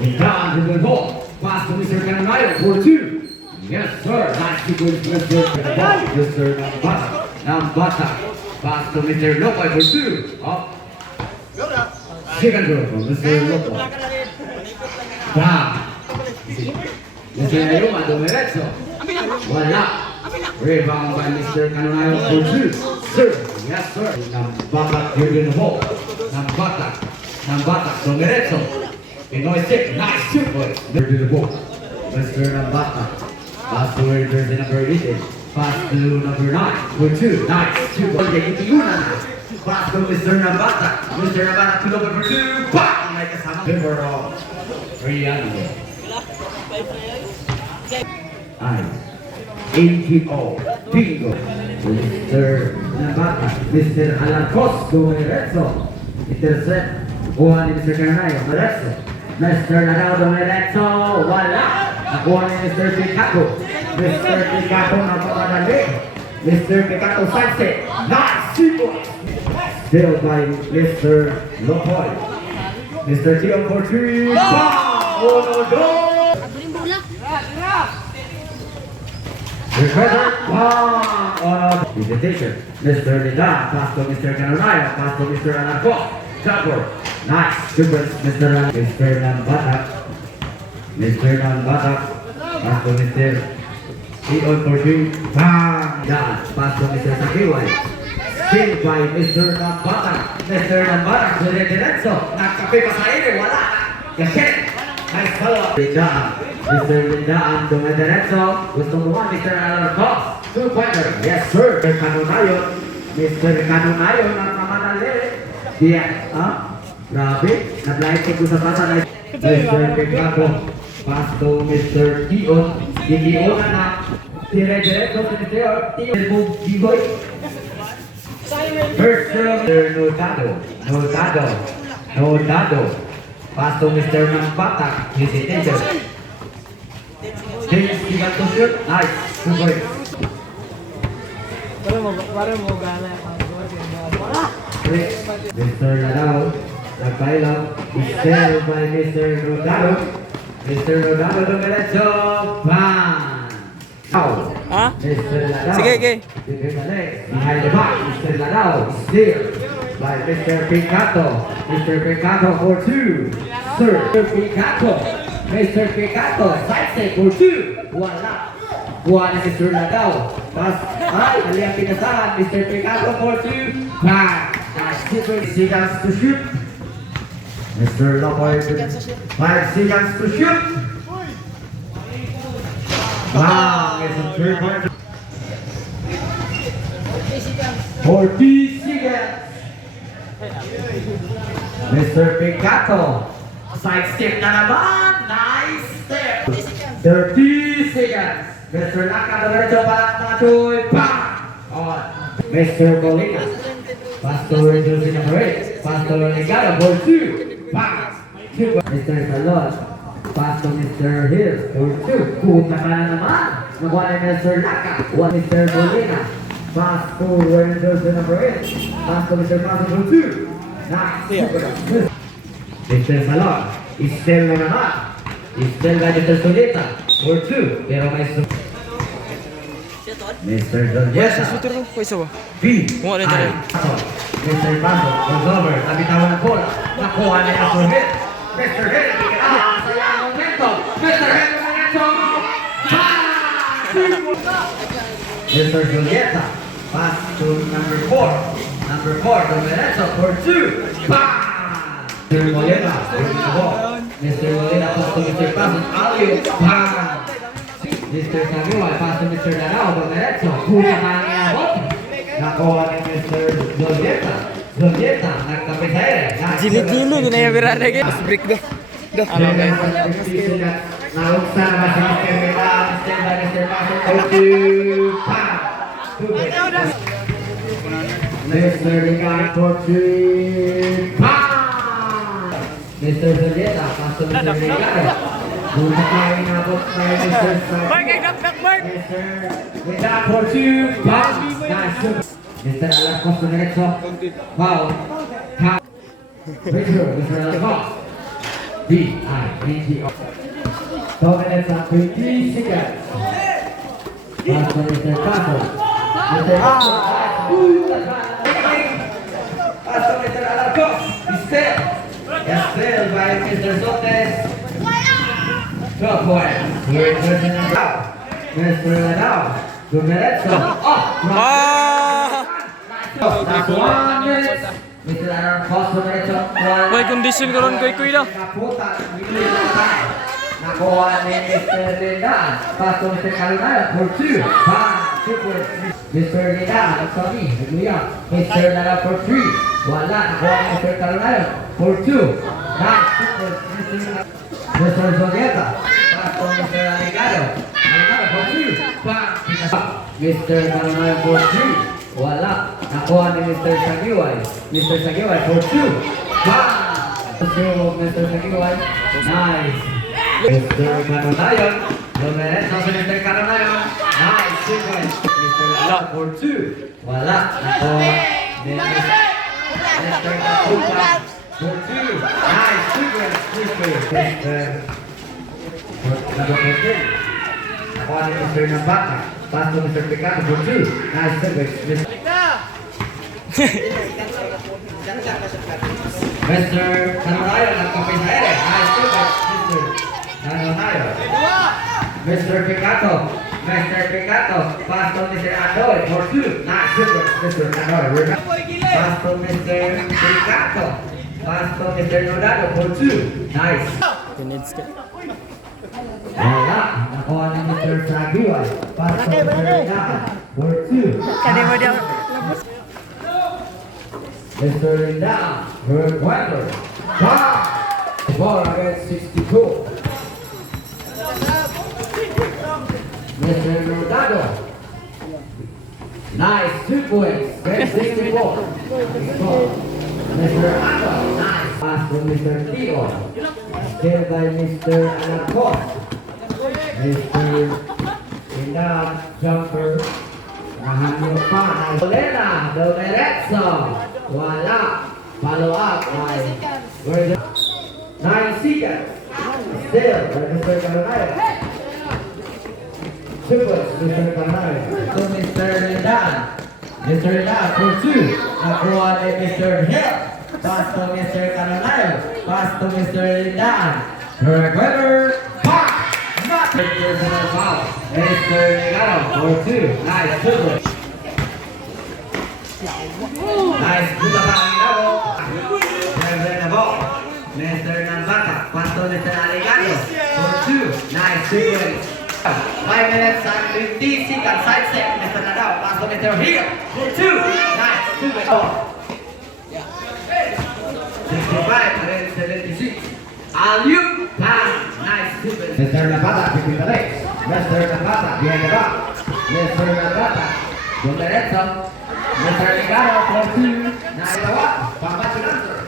In down to the ball. Pass to Mr. Cananayo for 2. Yes, sir. Nice sequence, Mr. Mr. Nambata. Pass to Mr. Lopoy for 2. Up. Second goal from Mr. Lopoy. Down. Mr. Ayuma, dumiretso. Wala. Rebound by Mr. Cananayo for 2. Sir. Yes, sir. Nambata here in the ball. Nambata, dumiretso. Pinoy stick, nice 2 points. There to the ball. Mr. Nambata. Pass to jersey number 8. Pass to number 9 for 2. Nice 2 points. Pass to Mr. Nambata. Mr. Nambata to look for 2. Bang! Like a sama. River of 3 under. ATO. Bingo. Mr. Nambata. Mr. Alarcos Dumiretso. Intercept. Kuha ni Mr. Cananayo. Dumiretso. Mr. Nadal Dumiretso. Wala. Nakuha ni Mr. Picato. Mr. Picato napapadali. Mr. Picato sunset. Nice sequence. Still by Mr. Lopoy. Mr. Tio for 3. Bang! Oh no no! Recover. Bang! Oh no! Visitation. Mr. Lidan. Pass to Mr. Cananayo. Pass to Mr. Anarco. Jumper. Nice sequence. Mr. Nambata. Mr. Nambata. Pass to Mr. Tio for 3. Bang! Down. Pass to Mr. Sakiway. Skill by Mr. Nambata. Mr. Nambata, diretso. Nagkape pa sa ere, wala. Kasi, nice follow-up. Lindaan. Mr. Lindaan, dumiretso. Gusto mo ba, Mr. Alarcos? 2-pointer. Yes, sir. Mr. Cananayo. Mr. Cananayo, nagmamadali. Diya, grabe. Nag-light ko sa pasa na. Mr. Picato. Pass to Mr. Dion. Dion na. Diretso sa Mr. Dion. First from Mr. Notado. Pass to Mr. Nambata. Visitation. James got to shoot. Nice. 2 points. Mr. Nadal. Nagpailang. Still by Mr. Notado. Mr. Notado dumiretso. Bang! Foul. Mr. Ladao. Sige. Behind the back, Mr. Ladao. Still by Mr. Picato. Mr. Picato for 2. Sir, Picato. Mr. Picato. Side step for 2. Wala. Buha ni Mr. Ladao. Pas, mali ang pinasahan. Mr. Picato for 2. Bang! Nice seconds to shoot. Mr. Lopoy. 5 seconds to shoot. Wow, it's a 3-pointer. 40 seconds. Mr. Picato. Side step na naman. Nice step. 30 seconds. Mr. Naka, diretso palang mga choy. Bang! On. Mr. Molina. Pastor Jose number 8. Pastor Ligado for 2. Bang! Mr. Salon. Pass to Mr. Hill for 2. Puta ka na naman. Nakuha ni Mr. Naka. Mr. Molina. Pass to Jose number 8. Pass to Mr. Paso for 2. Nice. Mr. Salon. Istel na naman. Istel by Mr. Solita for 2. Pero may Mr. Zorjeta. B. Ay. Mr. Paso. Goes over. Nabitawan ng bola. Nakuha ni Mr. Hill. Mr. Hill. Sayang momento. Mr. Hill. Mr. Julieta. Pass to number 4. Number 4. Domiretso for 2. Bang! Mr. Molina. Mr. Molina pass to Mr. Paso. Alio. Bang! Mr. Samuel. Pass to Mr. Danao. Domiretso. Puta ka ang inabot. Nakuha ni Mr. Julieta. Julieta. Nagkapit sa ere. Jilo gina yung birada kayo. Mas break dah. Nauksan na si Mr. Mila. Mr. Paso. Bang! Mr. Ligan for 3. Bang! Mr. Julieta. Pass to Mr. Ligado. Punta tayo inabot kay Mr. Mr. Ligan for 2. Bang! Nice. Mr. Alarcos diretso. Foul. Mr. Alarcos. D-I-N-G-O. 2 minutes and 15 seconds. Pass to Mr. Cato. Mr. Cato. Pass to Mr. Alarcos. Still. Still by Mr. Sotes. 12 points. We're turning it out. Mr. Ladao. 2 minutes. Ah! That's 1 minute. Mr. Alarcos, 2 minutes. May condition ko ron kuy daw. Nakuha ni Mr. Lindan. Pass to Mr. Calunaya for 2. Mr. Lindan, sorry, hallelujah. Mr. Lindan for 3. Wala. Nakuha ni Mr. Calunaya for 2. Nice, super. Mr. Zogueta. Pass to Mr. Aligado. Aligado for 2. Mr. Calunaya for 3. Wala. Nakuha ni Mr. Sagiway. Mr. Sagiway for 2. Mr. Sagiway. Nice. Mr. Caronayon. Lumeres na si Mr. Caronayon. Nice sequence. Mr. Lala for 2. Wala. Nakuha ni Mr. Kapupa for 2. Nice sequence. Mr. Number 14. Nakuha ni Mr. Nambata. Pass to Mr. Picato for 2. Nice sequence. Mr. Caronayon nagkapit sa ere. Nice sequence. Mr. Picato. Mr. Picato. Pass to Mr. Adoy for 2. Nice super. Mr. Adoy. Pass to Mr. Picato. Pass to Mr. Nodado for 2. Nice. Wala. Nakuha ni Mr. Sagiway. Pass to Mr. Nodado for 2. Mr. Lindan for 1. Ball against 62. Mr. Nodado. Nice 2 points. Get 64. Mr. Ato. Nice pass to Mr. Tio. Still by Mr. Alarcos. Mr. Lindan jumper. Nahanyo pa. Olena. Domeretso. Wala. Follow up. Nice. 9 seconds. Still by Mr. Caronayo. Super, Mr. Caronayo. To Mr. Lindan. Mr. Lindan for 2. Nakuha ni Mr. Hill. Pass to Mr. Caronayo. Pass to Mr. Lindan. Correct. Pass. Not the personal foul. Mr. Lindan for 2. Nice, super. Nice, buta pa ang Lindan. Never the ball. Mr. Nambata, pass to Mr. Aligado for 2. Nice sequence. 5 minutes and 50 seconds. Side step, Mr. Nadal, pass to Mr. Hill for 2. Nice sequence. 65 against 76. Alley-oop pass. Nice sequence. Mr. Nambata, between the legs. Mr. Nambata, behind the back. Mr. Nambata, on the red zone. Mr. Aligado for 2. Nice one. Pampas to answer.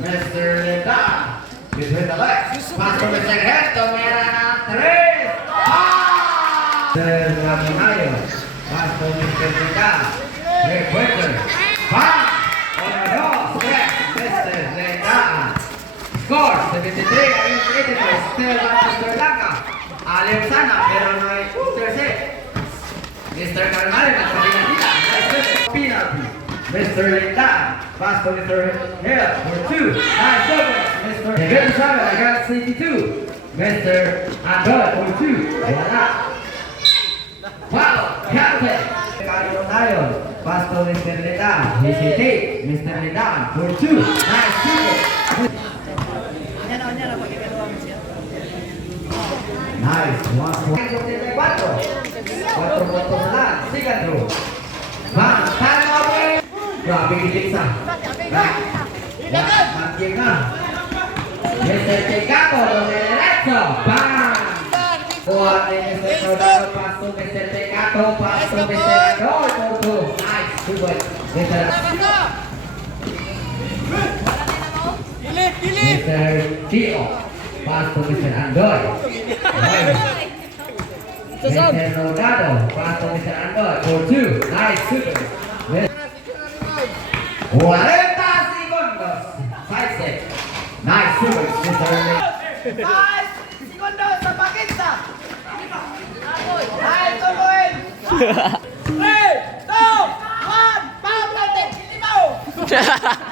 Mr. Lindan, between the legs. Pass to Mr. Hector, Mera 3. Mr. Caronayo. Pass to Mr. Lindan. Quicker. Pass. On the nose. Stretch. Mr. Lindan. Score 73 against 83. Still by Mr. Laka. Aliw sana, pero no hay intercept. Mr. Caronayo, nagpapinatila. Penalty. Mr. Lindan. Pass to Mr. Hill for 2. Nice over. Mr. 57 against 62. Mr. Adoy for 2. Wala. Foul. Captain. Caronayo. Pass to Mr. Lindan. Hesitate. Mr. Lindan for 2. Nice super. Nice. 1-4. 4 puntos lang. Sigan through. Bang. Time out. Grabe giliksa. Makin na. Mr. Picato, Domeretso. Bang! Kuha ni Mr. Nodado. Pass to Mr. Picato. Pass to Mr. Adoy. Nice. Super. Mr. Tio. Pass to Mr. Andoy. Mr. Nodado. Pass to Mr. Andoy. For 2. Nice. Super. 40 segundos. 5 steps. Nice super. Mr. Segundo sa pakita. Ay, tuloy. 3, 2, 1, pau natin. Lima.